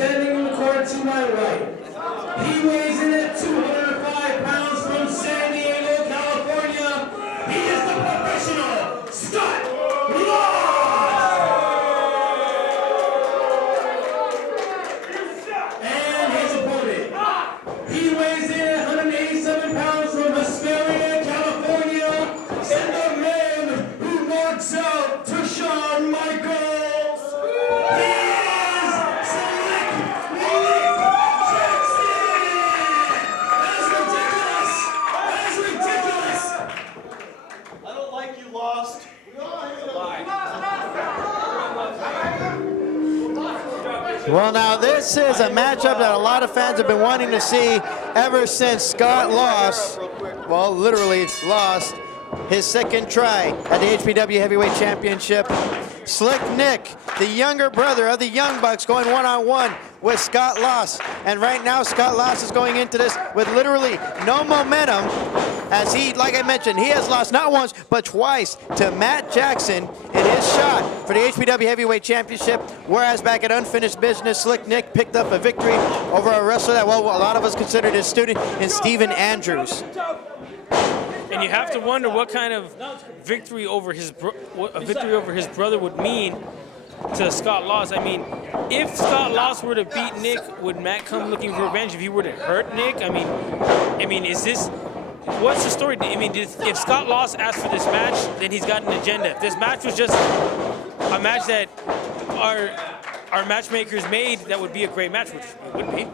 standing in the corner to my right. He weighs in at 205 pounds from San Diego, California. He is the professional Scott Lost! And his opponent. He weighs in at 187 pounds from Hesperia, California. And the man who knocks out Tashawn Michaels. He is Slick Nick Jackson! That is ridiculous! I don't like you, Lost. Well, now this is a matchup that a lot of fans have been wanting to see ever since Scott lost, well, literally lost his second try at the HPW Heavyweight Championship. Slick Nick, the younger brother of the Young Bucks, going one-on-one with Scott Lost. And right now, Scott Lost is going into this with literally no momentum, as he, like I mentioned, he has lost not once, but twice to Matt Jackson in his shot for the HPW Heavyweight Championship, whereas back at Unfinished Business, Slick Nick picked up a victory over a wrestler that, well, a lot of us considered his student in Steven Andrews. And you have to wonder what kind of victory over his brother would mean to Scott Lost. I mean, if Scott Lost were to beat Nick, would Matt come looking for revenge? If he were to hurt Nick, I mean, is this? What's the story? I mean, if Scott Lost asked for this match, then he's got an agenda. If this match was just a match that our matchmakers made, that would be a great match, which it wouldn't be.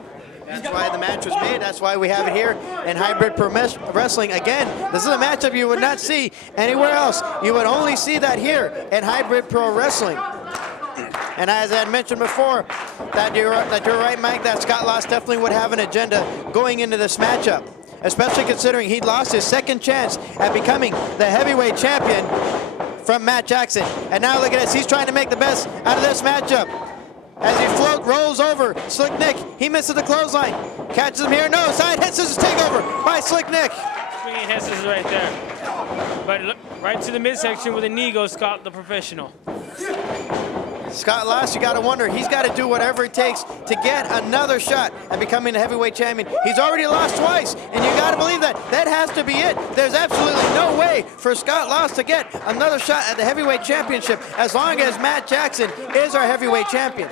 That's why the match was made. That's why we have it here in Hybrid Pro Wrestling. Again, this is a matchup you would not see anywhere else. You would only see that here in Hybrid Pro Wrestling. And as I had mentioned before, that you're right, Mike, that Scott Lost definitely would have an agenda going into this matchup, especially considering he'd lost his second chance at becoming the heavyweight champion from Matt Jackson. And now look at this, he's trying to make the best out of this matchup. As he rolls over, Slick Nick, he misses the clothesline. Catches him here, no, side head scissors takeover by Slick Nick. Swinging head scissors right there. But look, right to the midsection with a knee goes Scott the Professional. Scott Lost, you gotta wonder, he's gotta do whatever it takes to get another shot at becoming the heavyweight champion. He's already lost twice, and you gotta believe that. That has to be it. There's absolutely no way for Scott Lost to get another shot at the heavyweight championship as long as Matt Jackson is our heavyweight champion.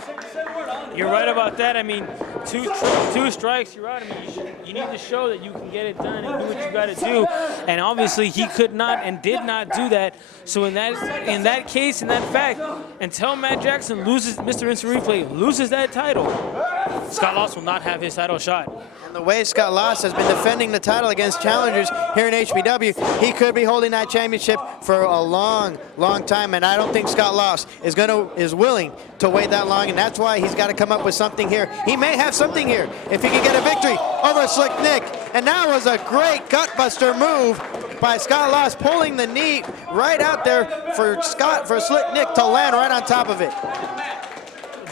You're right about that. I mean, two strikes, you're out. I mean, you need to show that you can get it done and do what you got to do. And obviously, he could not and did not do that. So in that case, in that fact, until Matt Jackson loses, Mr. Instant Replay loses that title, Scott Lost will not have his title shot. And the way Scott Lost has been defending the title against challengers here in HPW, he could be holding that championship for a long, long time. And I don't think Scott Lost is willing to wait that long. And that's why he's got to come up with something here. He may have something here if he can get a victory over Slick Nick. And that was a great gutbuster move by Scott Lost, pulling the knee right out there for Slick Nick to land right on top of it.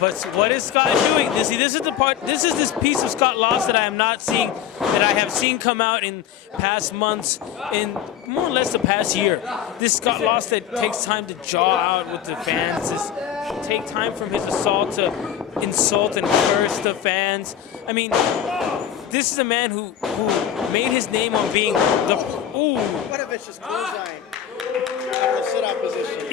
But what is Scott doing? This is the part. This is this piece of Scott Lost that I am not seeing, that I have seen come out in past months, in more or less the past year. This Scott Lost that takes time to jaw out with the fans, take time from his assault to insult and curse the fans. I mean, this is a man who made his name on being the. Ooh. What a vicious clothesline. Out of the sit-out position.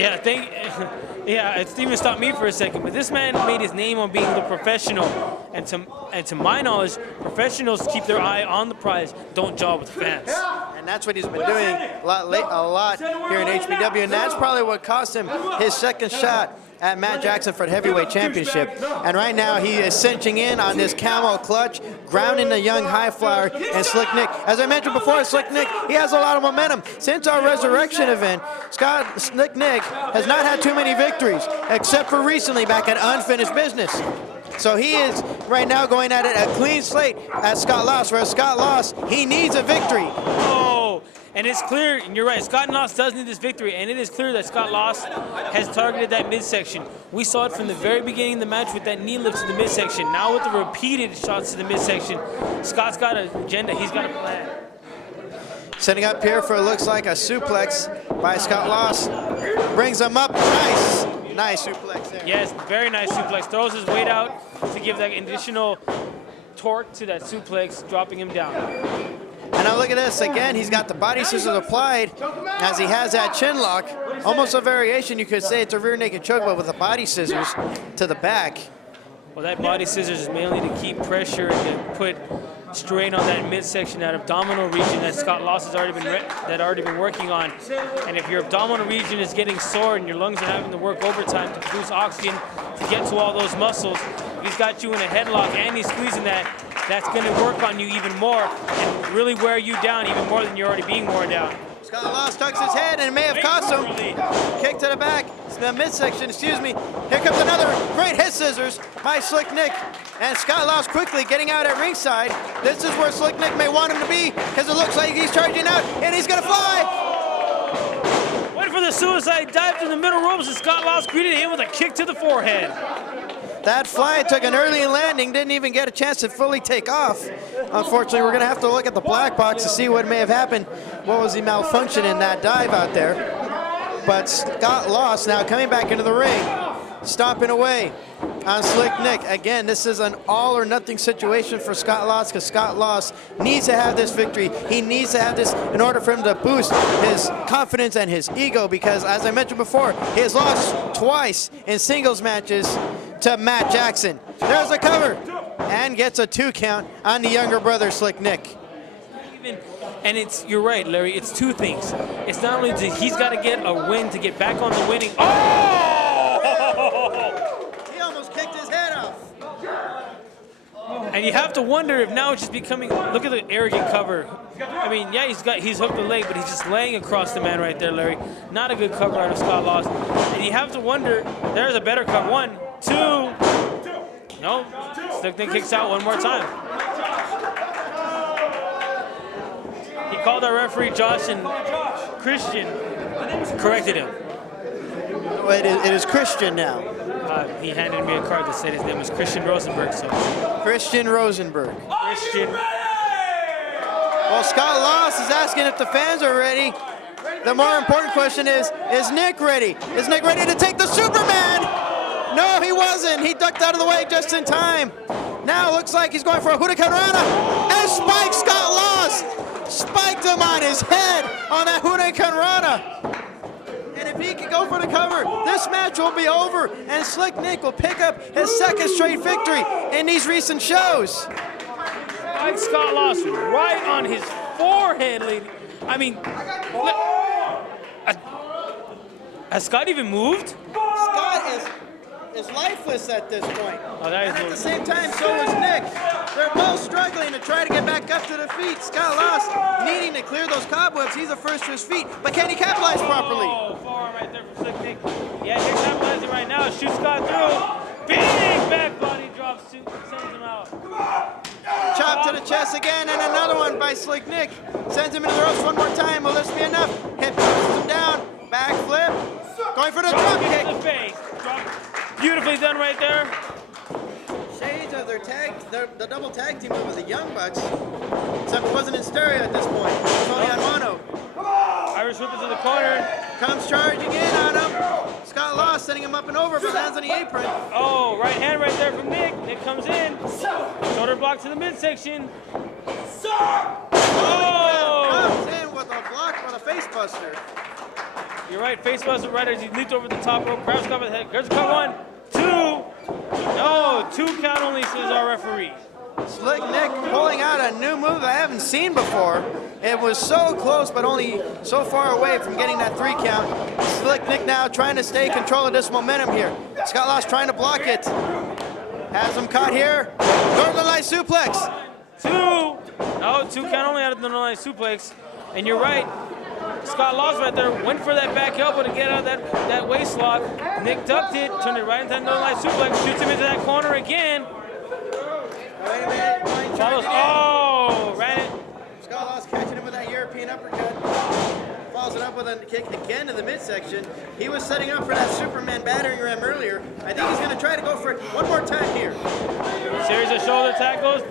Yeah, it even stopped me for a second. But this man made his name on being the professional, and to my knowledge, professionals keep their eye on the prize, don't jaw with fans. And that's what he's been doing a lot here in HPW, and that's probably what cost him his second shot at Matt Jackson for the heavyweight championship. And right now he is cinching in on this camel clutch, grounding the young high flyer and Slick Nick. As I mentioned before, Slick Nick, he has a lot of momentum. Since our resurrection event, Slick Nick has not had too many victories, except for recently back at Unfinished Business. So he is right now going at it a clean slate at Scott Lost, whereas Scott Lost, he needs a victory. Oh, and it's clear, and you're right, Scott Lost does need this victory, and it is clear that Scott Lost has targeted that midsection. We saw it from the very beginning of the match with that knee lift to the midsection. Now with the repeated shots to the midsection, Scott's got an agenda, he's got a plan. Setting up here for, looks like a suplex by Scott Lost. Brings him up, nice suplex there. Yes, very nice suplex. Throws his weight out to to give that additional torque to that suplex, dropping him down. And now look at this, again, he's got the body scissors applied as he has that chin lock. Almost a variation, you could say it's a rear naked choke, but with the body scissors to the back. Well, that body scissors is mainly to keep pressure and to put strain on that midsection, that abdominal region that Scott Loss has already been working on. And if your abdominal region is getting sore and your lungs are having to work overtime to produce oxygen to get to all those muscles, if he's got you in a headlock and he's squeezing that, that's going to work on you even more and really wear you down even more than you're already being worn down. Scott Loss tucks his head and it may have cost him. Kick to the back, the midsection, excuse me. Here comes another great hit scissors by Slick Nick. And Scott Loss quickly getting out at ringside. This is where Slick Nick may want him to be because it looks like he's charging out and he's gonna fly. Waiting for the suicide dive to the middle ropes and Scott Loss greeted him with a kick to the forehead. That fly took an early landing, didn't even get a chance to fully take off. Unfortunately, we're gonna have to look at the black box to see what may have happened. What was the malfunction in that dive out there? But Scott Loss now coming back into the ring, stomping away on Slick Nick. Again, this is an all or nothing situation for Scott Loss because Scott Loss needs to have this victory. He needs to have this in order for him to boost his confidence and his ego because, as I mentioned before, he has lost twice in singles matches to Matt Jackson. There's a cover and gets a 2 count on the younger brother, Slick Nick. And you're right, Larry, it's two things. It's not only that he's got to get a win to get back on the winning. Oh! He almost kicked his head off. And you have to wonder if now it's just becoming, look at the arrogant cover. I mean, yeah, he's hooked the leg, but he's just laying across the man right there, Larry. Not a good cover out of Scott Loss. And you have to wonder, there's a better cover. 1, 2. No, Slick Nick kicks out one more time. He called our referee Josh and Christian, corrected him. It is Christian now. He handed me a card that said his name was Christian Rosenberg. So Christian Rosenberg. Christian. Well, Scott Loss is asking if the fans are ready. The more important question is Nick ready? Is Nick ready to take the Superman? No, he wasn't. He ducked out of the way just in time. Now it looks like he's going for a Hurricane and spiked Scott Loss. Spiked him on his head on that Hurricane Rana. And if he can go for the cover, this match will be over, and Slick Nick will pick up his 2nd straight victory in these recent shows. Spiked Scott Loss right on his forehead, lady. I mean, has Scott even moved? Scott is lifeless at this point. Oh, that is and at the same time, so is Nick. They're both struggling to try to get back up to their feet. Scott Loss needing to clear those cobwebs. He's the first to his feet, but can he capitalize properly? Oh, forearm right there from Slick Nick. Yeah, he's capitalizing right now. Shoots Scott through. Big back body drop, sends him out. Chop to the chest again, and another one by Slick Nick. Sends him into the ropes one more time. Will this be enough? Hip pushes him down. Back flip. Going for the drop kick. To the face. Beautifully done right there. Shades of the double tag team with the Young Bucks. Except it wasn't in stereo at this point. It was only on mono. Irish whip into the corner. Comes charging in on him. Scott Loss setting him up and over, but lands on the apron. Oh, right hand right there from Nick. Nick comes in. Shoulder block to the midsection. Oh! Comes in with a block for the face buster. You're right, face buster right as he leaped over the top rope. Grabs Scott by the head. There's a count. 1, 2. No, 2 count only, says our referee. Slick Nick pulling out a new move I haven't seen before. It was so close, but only so far away from getting that 3 count. Slick Nick now trying to stay in control of this momentum here. Scott Loss trying to block it. Has him caught here. Northern Light suplex. 2. No, 2 count only out of the Northern Light suplex. And you're right. Scott Loss right there went for that back elbow to get out of that waist lock. Nick ducked it, turned it right into that Northern Light suplex, shoots him into that corner again. Wait a minute. Follows. Oh, ran it. Scott Loss catching him with that European uppercut. Follows it up with a kick again to the midsection. He was setting up for that Superman battering ram earlier. I think he's going to try to go for it one more time here. Series of shoulder tackles.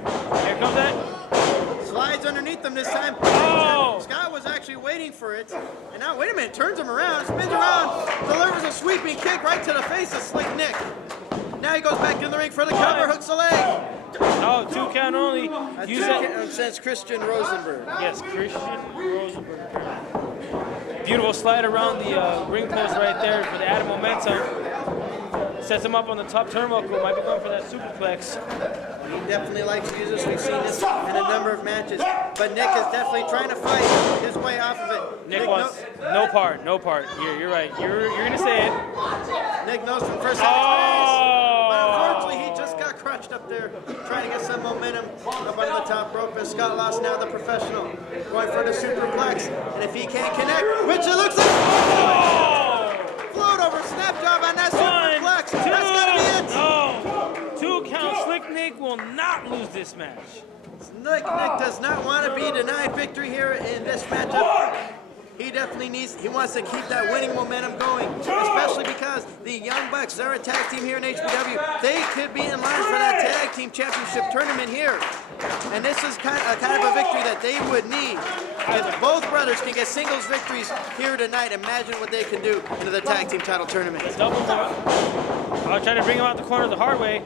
Here comes that. Slides underneath him this time. Oh! Scott was actually waiting for it. And now, wait a minute, turns him around, spins around, delivers a sweeping kick right to the face of Slick Nick. Now he goes back in the ring for the cover, hooks the leg. No, 2 count only. Use that. Since Christian Rosenberg. Yes, Christian Rosenberg. Beautiful slide around the ring post right there for the added momentum. Sets him up on the top turnbuckle. Might be going for that superplex. He definitely likes to use this. We've seen this in a number of matches. But Nick is definitely trying to fight his way off of it. Nick wants no part. You're right. You're gonna say it. Nick knows from first Oh! But unfortunately, he just got crushed up there, trying to get some momentum up on the top rope. And Scott lost now, the professional, going for the superplex. And if he can't connect, which it looks like, float over, snap job on that superplex. That's gotta be it. No. 2 count. Slick Nick will not lose this match. Nick does not want to be denied victory here in this matchup. He definitely he wants to keep that winning momentum going, especially because the Young Bucks, they're a tag team here in HPW. They could be in line for that tag team championship tournament here. And this is kind of a victory that they would need. If both brothers can get singles victories here tonight, imagine what they can do into the tag team title tournament. Double move. I'll try to bring him out the corner the hard way.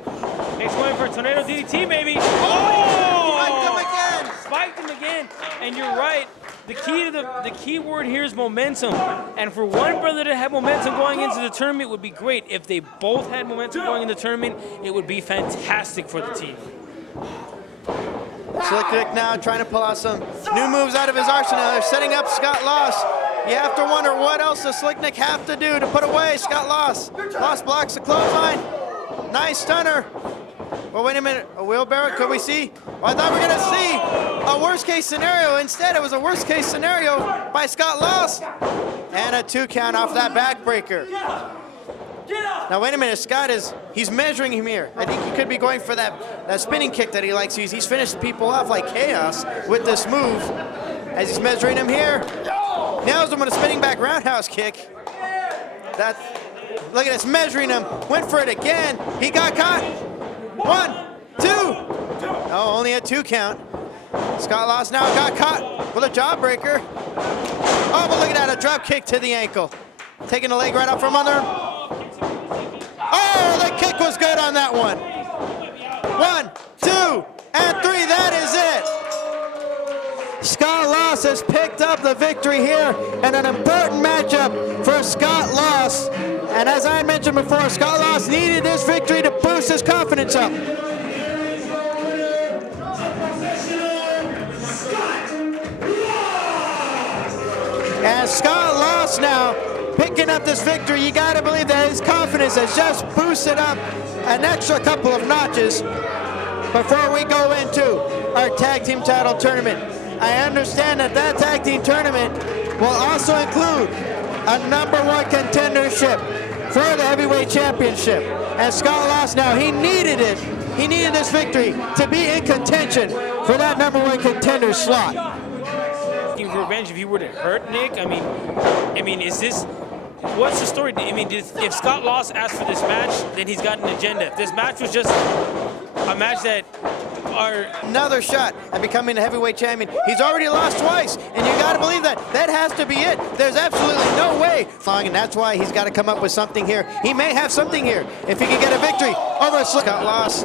Nick's going for a tornado DDT, maybe. Oh! Spiked him again. Spiked him again. And you're right. The key word here is momentum. And for one brother to have momentum going into the tournament would be great. If they both had momentum going into the tournament, it would be fantastic for the team. Slick Nick now trying to pull out some new moves out of his arsenal. They're setting up Scott Loss. You have to wonder what else does Slick Nick have to do to put away Scott Loss. Loss blocks the clothesline. Nice stunner. Well, wait a minute. A wheelbarrow? Could we see? Well, I thought we were going to see a worst case scenario. Instead, it was a worst case scenario by Scott Loss. And a 2 count off that backbreaker. Now, wait a minute. Scott he's measuring him here. I think he could be going for that spinning kick that he likes to use. He's finished people off like Kaos with this move. As he's measuring him here. Nails him with a spinning back roundhouse kick. Look at this, measuring him. Went for it again. He got caught. 1, 2. Oh, only a 2 count. Scott Loss now got caught with a jawbreaker. Oh, but look at that, a drop kick to the ankle. Taking the leg right up from under him. Oh, the kick was good on that one. 1, 2, and 3, that is it. Scott Loss has picked up the victory here in an important matchup for Scott Loss. And as I mentioned before, Scott Loss needed this victory to boost his confidence up. And Scott Loss now picking up this victory. You got to believe that his confidence has just boosted up an extra couple of notches before we go into our tag team title tournament. I understand that tag team tournament will also include a #1 contendership for the heavyweight championship. And Scott Loss now, he needed it. He needed this victory to be in contention for that #1 contender slot. Revenge if you were to hurt Nick. I mean, is this? What's the story? I mean, if Scott Loss asked for this match, then he's got an agenda. If this match was just a match that another shot at becoming the heavyweight champion. He's already lost twice, and you got to believe that has to be it. There's absolutely no way. And that's why he's got to come up with something here. He may have something here if he can get a victory over Scott Loss.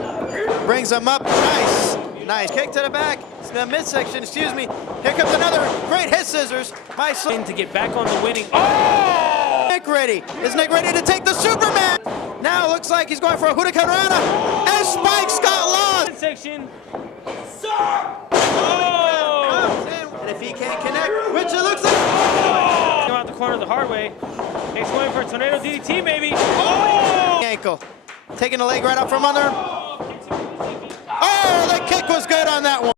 Brings him up. Nice kick to the back. It's the midsection, excuse me. Here comes another great hit scissors by Slick. To get back on the winning. Oh! Nick ready. Is Nick ready to take the Superman? Now it looks like he's going for a Hurricanrana and spikes Scott Loss. Midsection. Oh! And if he can't connect, which it looks like. Come out the corner the hard way. Nick's going for a tornado DDT, maybe. Oh! Ankle. Taking the leg right up from under him. Oh, the kick was good on that one.